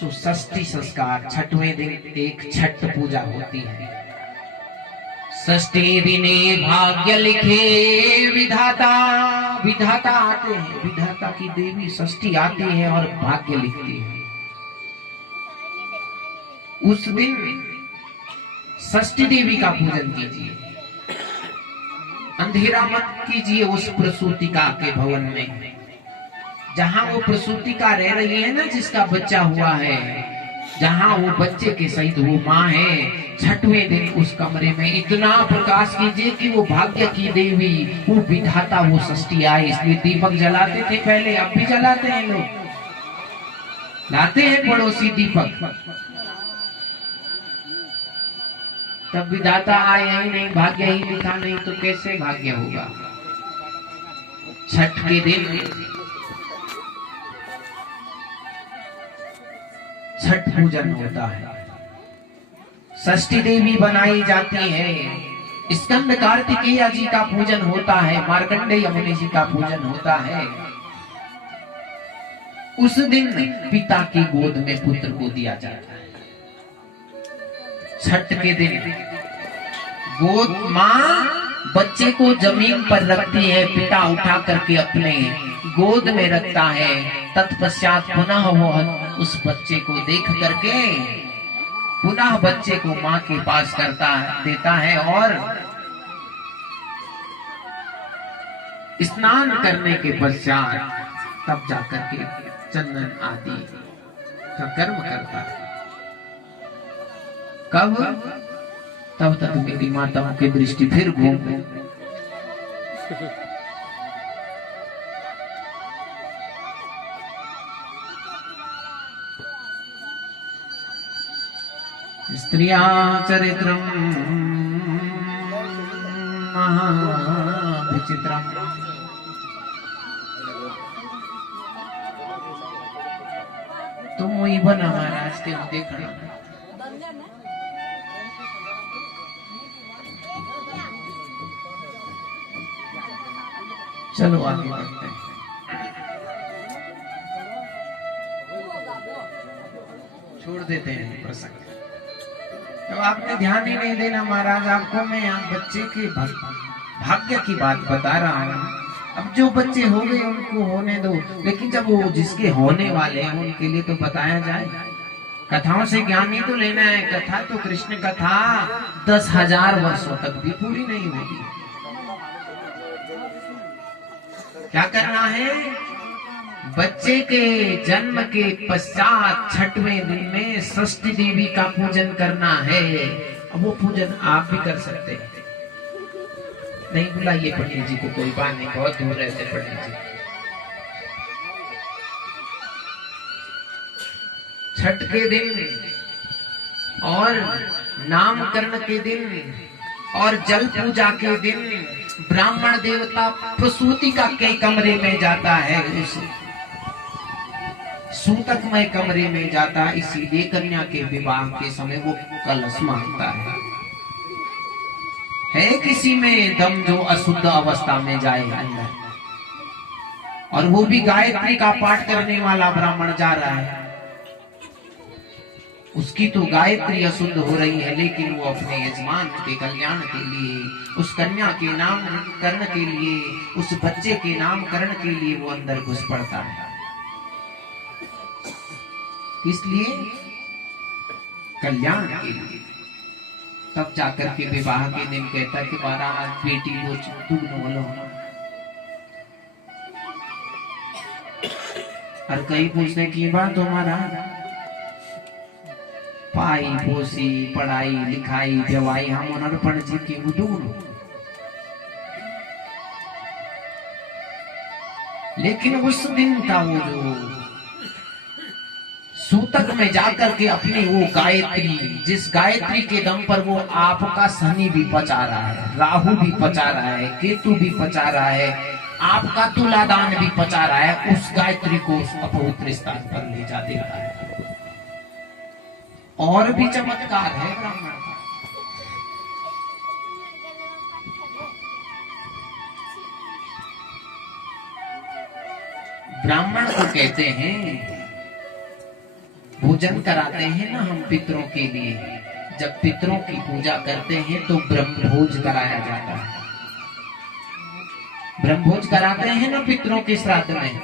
तो षष्ठी संस्कार, छठवें दिन एक छठ पूजा होती है। षष्ठी दिने भाग्य लिखे विधाता, विधाता आते हैं, विधाता की देवी षष्ठी आती है और भाग्य लिखती है। उस दिन षष्ठी देवी का पूजन कीजिए, अंधेरा मत कीजिए उस प्रसूतिका के भवन में, जहां वो प्रसूतिका रह रही है ना, जिसका बच्चा हुआ है, जहां वो बच्चे के सहित वो माँ है, छठवें दिन उस कमरे में इतना प्रकाश कीजिए कि वो भाग्य की देवी, वो विधाता, वो षष्ठी आए। इसलिए दीपक जलाते थे पहले, अब भी जलाते हैं लोग, लाते हैं पड़ोसी दीपक। तब विधाता आया ही नहीं, भाग्य ही लिखा नहीं, तो कैसे भाग्य होगा। छठ के दिन छठ पूजन होता है, षष्ठी देवी बनाई जाती है, स्कंद कार्तिकेय जी का पूजन होता है, मार्कंडेय मुनि जी का पूजन होता है। उस दिन पिता की गोद में पुत्र को दिया जाता है। छठ के दिन गोद माँ बच्चे को जमीन पर रखती है, पिता उठा करके अपने गोद में रखता है। तत्पश्चात पुनः वो उस बच्चे को देख करके पुनः बच्चे को माँ के पास देता है और स्नान करने के पश्चात तब जाकर के चंदन आदि का कर्म करता है। कब? तब तक मेरी माताओं की दृष्टि फिर घूम स्त्रिया चरित्रम महाविचित्रम। तुम वही बना महाराज के देखना। चलो आगे बढ़ते हैं। छोड़ देते हैं प्रसंग। तो आपने ध्यान ही नहीं देना महाराज, आपको मैं यहाँ बच्चे के भाग्य की बात बता रहा हूँ। अब जो बच्चे हो गए उनको होने दो, लेकिन जब वो जिसके होने वाले हैं उनके लिए तो बताया जाए। कथाओं से ज्ञान ही तो लेना है। कथा तो कृष्ण कथा 10,000 वर्षों तक भी पूरी नहीं होगी। क्या करना है? बच्चे के जन्म के पश्चात छठवें दिन में षष्ठी देवी का पूजन करना है। अब वो पूजन आप भी कर सकते हैं। नहीं बुलाइए पंडित जी को, कोई बात नहीं, बहुत दूर रहते पंडित जी। छठ के दिन और नामकरण के दिन और जल पूजा के दिन ब्राह्मण देवता प्रसूतिका के कमरे में जाता है, उस सूतकमय कमरे में जाता। इसीलिए कन्या के विवाह के समय वो कलश मांगता है किसी में दम जो अशुद्ध अवस्था में जाए अंदर, और वो भी गायत्री का पाठ करने वाला ब्राह्मण जा रहा है। उसकी तो गायत्री अशुद्ध हो रही है, लेकिन वो अपने यजमान के कल्याण के लिए, उस कन्या के नामकरण के लिए, उस बच्चे के नामकरण के लिए वो अंदर घुस पड़ता है। इसलिए कल्याण के लिए। तब जाकर के विवाह के दिन कहता कि 12 बेटी को दुग्न बोलो। और कई पूछने की बात हमारा पाई पोसी पढ़ाई लिखाई जवाई हम अनर्पण जी की बुदुगन। लेकिन उस दिन का वो जो सूतक में जाकर के अपनी वो गायत्री, जिस गायत्री के दम पर वो आपका शनि भी पचा रहा है, राहु भी पचा रहा है, केतु भी पचा रहा है, आपका तुलादान भी पचा रहा है, उस गायत्री को उस अपवित्र स्थान पर ले जा देता है। और भी चमत्कार है ब्राह्मण का। ब्राह्मण को कहते हैं। भोजन कराते हैं ना हम पितरों के लिए, जब पितरों की पूजा करते हैं तो ब्रह्मभोज कराया जाता है। ब्रह्मभोज कराते हैं ना पितरों के श्राद्ध में,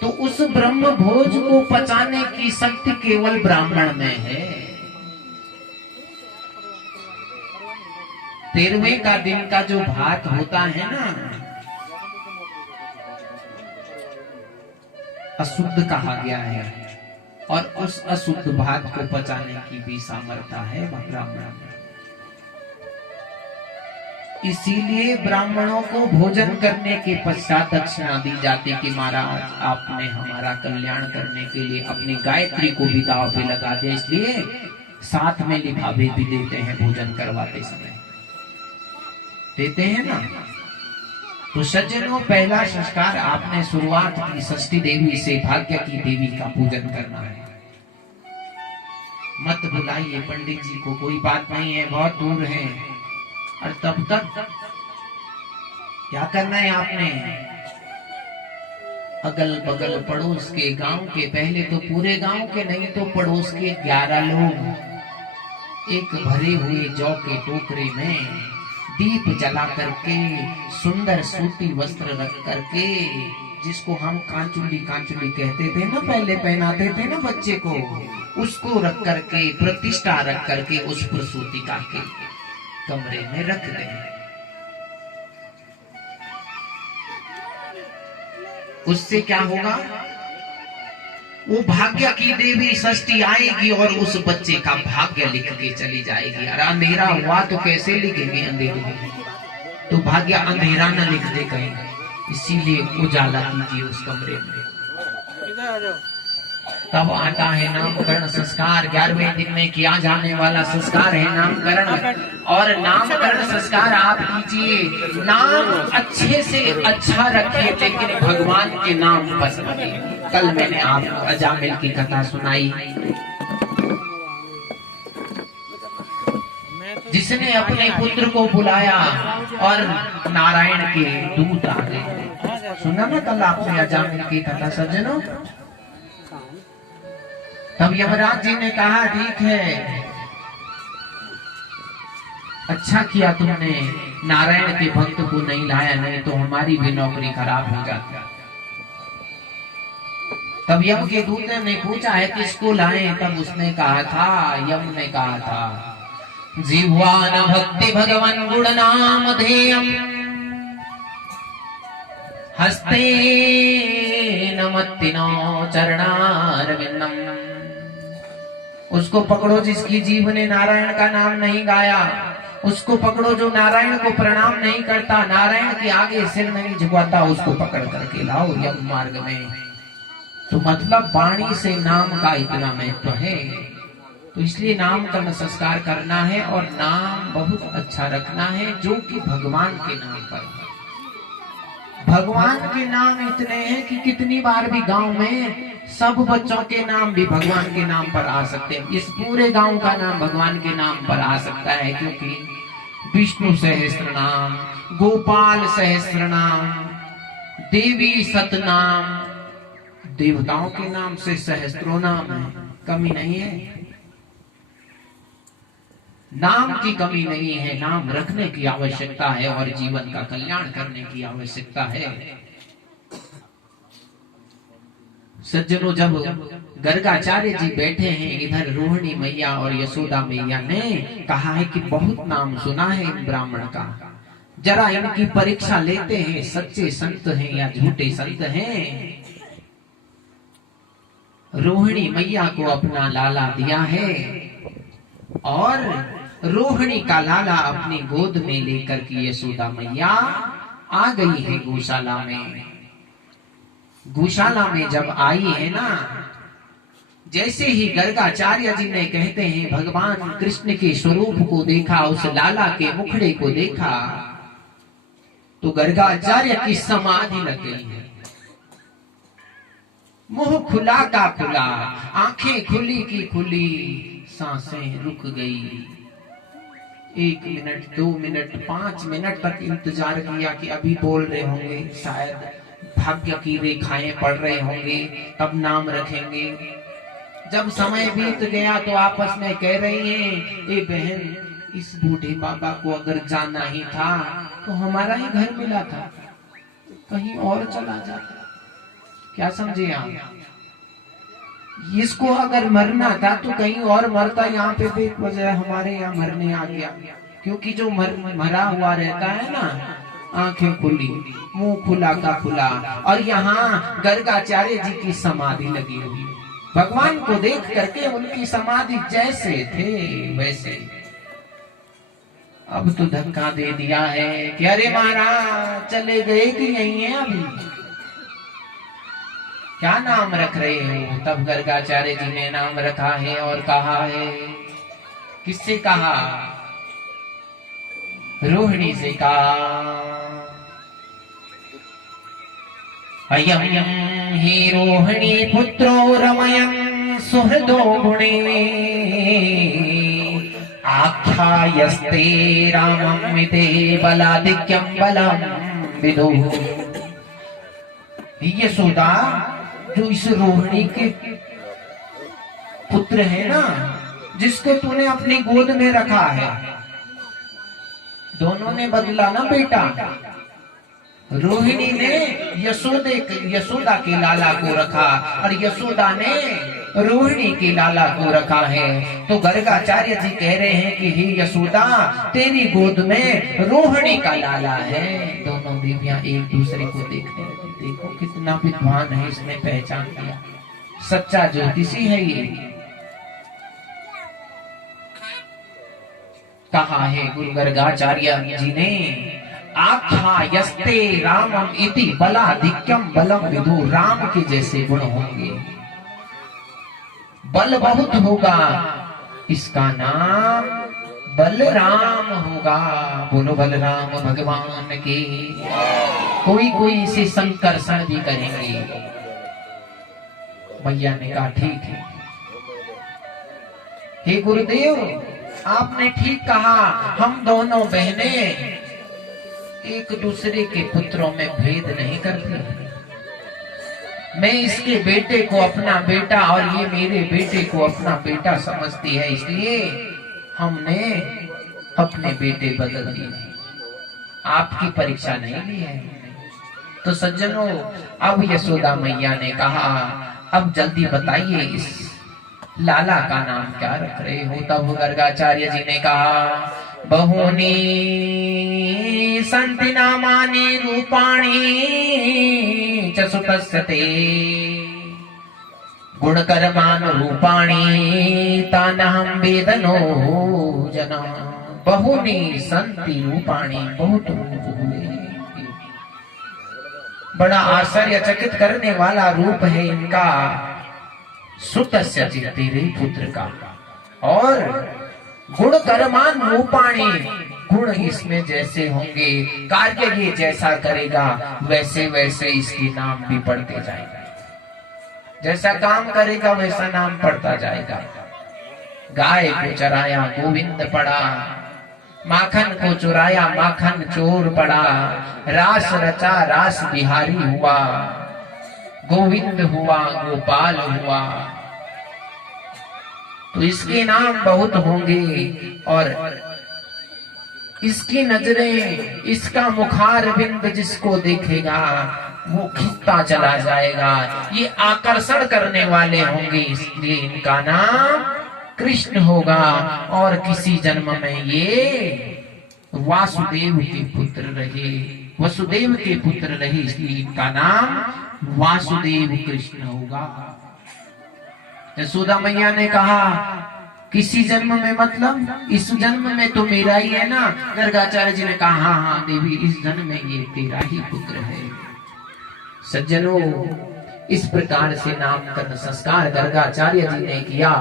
तो उस ब्रह्म भोज को पचाने की शक्ति केवल ब्राह्मण में है। 13वें का दिन का जो भात होता है ना, अशुद्ध कहा गया है, और उस अशुद्ध भात को पचाने की भी सामर्थ्य है ब्राह्मण में। इसीलिए ब्राह्मणों को भोजन करने के पश्चात दक्षिणा दी जाती कि महाराज आपने हमारा कल्याण करने के लिए अपनी गायत्री को भी दांव पे लगा दिया, इसलिए साथ में लिफाफे भी देते हैं भोजन करवाते समय, देते हैं ना। तो सज्जनों, पहला संस्कार आपने शुरुआत की षष्ठी देवी से, भाग्य की देवी का पूजन करना है। मत बुलाइए पंडित जी को, कोई बात नहीं है, बहुत दूर है। और तब तक क्या करना है आपने, अगल बगल पड़ोस के गांव के, पहले तो पूरे गांव के नहीं तो पड़ोस के 11 लोग एक भरे हुए जौ के टोकरे में दीप जला करके, सुंदर सूती वस्त्र रख करके, जिसको हम कांचुली कांचुली कहते थे ना, पहले पहनाते थे ना बच्चे को, उसको रख करके, प्रतिष्ठा रख करके उस प्रसूतिका के कमरे में रख दें। उससे क्या होगा, वो भाग्य की देवी षष्ठी आएगी और उस बच्चे का भाग्य लिख के चली जाएगी। अरे अंधेरा हुआ तो कैसे लिखेगी, अंधेरे तो भाग्य अंधेरा न लिख दे कहीं, इसीलिए उजाला कीजिए उस कमरे में। तब आता है नामकरण संस्कार। 11वें दिन में किया जाने वाला संस्कार है नामकरण। और नामकरण संस्कार आप कीजिए, नाम अच्छे से अच्छा रखिए, लेकिन भगवान के नाम बस रखिए। कल मैंने आपको अजामिल की कथा सुनाई, जिसने अपने पुत्र को बुलाया और नारायण के दूत आ गए। सुना ना कल आपने अजामिल की कथा सज्जनों। तब यमराज जी ने कहा ठीक है, अच्छा किया तुमने नारायण के भक्त को नहीं लाया, नहीं तो हमारी भी नौकरी खराब हो जाती। तब यम के दूत ने पूछा है किसको लाए, तब उसने कहा था, यम ने कहा था, जीवान भक्ति भगवान गुण नाम धेयम हस्ते नमत्तिनो चरणारविंदम। उसको पकड़ो जिसकी जीभ ने नारायण का नाम नहीं गाया, उसको पकड़ो जो नारायण को प्रणाम नहीं करता, नारायण के आगे सिर नहीं झुकाता, उसको पकड़ करके लाओ यम मार्ग में। तो मतलब वाणी से नाम का इतना महत्व है, तो इसलिए नामकरण संस्कार करना है और नाम बहुत अच्छा रखना है, जो कि भगवान के नाम पर है। भगवान के नाम इतने हैं कि कितनी बार भी गांव में सब बच्चों के नाम भी भगवान के नाम पर आ सकते हैं। इस पूरे गांव का नाम भगवान के नाम पर आ सकता है, क्योंकि विष्णु सहस्त्र नाम, गोपाल सहस्त्र नाम, देवी सतनाम, देवताओं के नाम से सहस्त्रों नाम है, कमी नहीं है। नाम की कमी नहीं है, नाम रखने की आवश्यकता है और जीवन का कल्याण करने की आवश्यकता है। सज्जनों, जब गर्गाचार्य जी बैठे हैं इधर, रोहिणी मैया और यशोदा मैया ने कहा है कि बहुत नाम सुना है इन ब्राह्मण का, जरा इनकी परीक्षा लेते हैं, सच्चे संत हैं या झूठे संत हैं। रोहिणी मैया को अपना लाला दिया है और रोहिणी का लाला अपनी गोद में लेकर के यशोदा मैया आ गई है गौशाला में। गौशाला में जब आई है ना, जैसे ही गर्गाचार्य जी ने कहते हैं भगवान कृष्ण के स्वरूप को देखा, उस लाला के मुखड़े को देखा, तो गर्गाचार्य की समाधि लग गई है। मुंह खुला का खुला, आंखें खुली की खुली, सांसें रुक गई। 1 मिनट, 2 मिनट, 5 मिनट तक इंतजार किया कि अभी बोल रहे होंगे, शायद भाग्य की रेखाएं पड़ रहे होंगे, तब नाम रखेंगे। जब समय बीत गया तो आपस में कह रही हैं, ए बहन, इस बूढ़े बाबा को अगर जाना ही था तो हमारा ही घर मिला था, कहीं और चला जाता। क्या समझे आप? इसको अगर मरना था तो कहीं और मरता, यहाँ पे बेवजह हमारे यहाँ मरने आ गया। क्योंकि जो मरा हुआ रहता है ना, आंखें खुली, मुंह खुला का खुला, और यहाँ गर्गाचार्य जी की समाधि लगी हुई। भगवान को देख करके उनकी समाधि जैसे थे वैसे। अब तो धक्का दे दिया है कि अरे महाराज चले गए कि यही है अभी, क्या नाम रख रहे हो? तब गर्गाचार्य जी ने नाम रखा है और कहा है। किससे कहा? रोहिणी से कहा, अयं हि रोहिणी पुत्रो रमयन् सुहृदो गुणे आख्यायस्ते राममिते बलाधिक्यं बलं विदुः। यशोदा जो इस रोहिणी के पुत्र है ना, जिसको तूने अपनी गोद में रखा है, दोनों ने बदला ना बेटा। रोहिणी ने यशोदा के लाला को रखा और यशोदा ने रोहिणी के लाला को रखा है। तो गर्गाचार्य जी कह रहे हैं कि हे यशोदा, तेरी गोद में रोहिणी का लाला है। दोनों देवियां एक दूसरे को देखने लगी। देखो कितना विद्वान है, इसने पहचान लिया, सच्चा ज्योतिषी है ये। कहा है गुरु गर्गाचार्य जी ने, आख्यायस्ते रामम इति बलाधिक्यम बलम विदु। राम के जैसे गुण होंगे, बल बहुत होगा, इसका नाम बलराम होगा। बोलो बलराम भगवान के। कोई इसे संकर्षण भी करेंगे। मैया ने कहा ठीक है। हे गुरुदेव, आपने ठीक कहा, हम दोनों बहनें एक दूसरे के पुत्रों में भेद नहीं करती। मैं इसके बेटे को अपना बेटा और ये मेरे बेटे को अपना बेटा समझती है, इसलिए हमने अपने बेटे बदल दिए, आपकी परीक्षा नहीं ली है। तो सज्जनों, अब यशोदा मैया ने कहा, अब जल्दी बताइए इस लाला का नाम क्या रख रहे हो? तब गर्गाचार्य जी ने कहा, बहूनि सन्ति नामानि रूपाणि च सुतस्य ते गुणकर्मान् रूपाणि तानहं वेदनो जना। बहूनि सन्ति रूपाणि, बहुत रूप हुए। बड़ा आश्चर्यचकित करने वाला रूप है इनका। सुतस्य तेरे पुत्र का, और गुण कर्मान रूपाणी, गुण इसमें जैसे होंगे, कार्य ये जैसा करेगा वैसे वैसे इसके नाम भी पढ़ते जाएगा। जैसा काम करेगा वैसा नाम पढ़ता जाएगा। गाय को चराया गोविंद पड़ा, माखन को चुराया माखन चोर पड़ा, रास रचा रास बिहारी हुआ, गोविंद हुआ गोपाल हुआ। तो इसके नाम बहुत होंगे और इसकी नजरें, इसका मुखार बिंद जिसको देखेगा वो खिंचता चला जाएगा। ये आकर्षण करने वाले होंगे, इसलिए इनका नाम कृष्ण होगा। और किसी जन्म में ये वासुदेव के पुत्र रहे, वसुदेव के पुत्र रहे, इसलिए इनका नाम वासुदेव कृष्ण होगा। यशोदा मैया ने कहा, किसी जन्म में मतलब इस जन्म में तो मेरा ही है ना? गर्गाचार्य जी ने कहा, हाँ हाँ देवी, इस जन्म में ये तेरा ही पुत्र है। सज्जनों, इस प्रकार से नामकरण संस्कार गर्गाचार्य जी ने किया।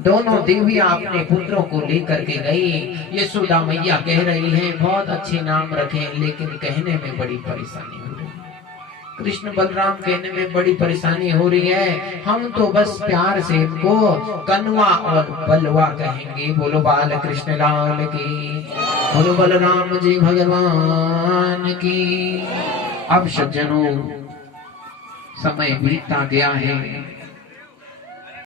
दोनों देवियां अपने पुत्रों को लेकर के गई। यशोदा मैया कह रही है, बहुत अच्छे नाम रखे, लेकिन कहने में बड़ी परेशानी हो रही है। कृष्ण बलराम कहने में बड़ी परेशानी हो रही है। हम तो बस प्यार से इनको कन्वा और बलवा कहेंगे। बोलो बाल कृष्ण लाल की, बोलो बलराम जी भगवान की। अब सज्जनों समय बीतता गया है,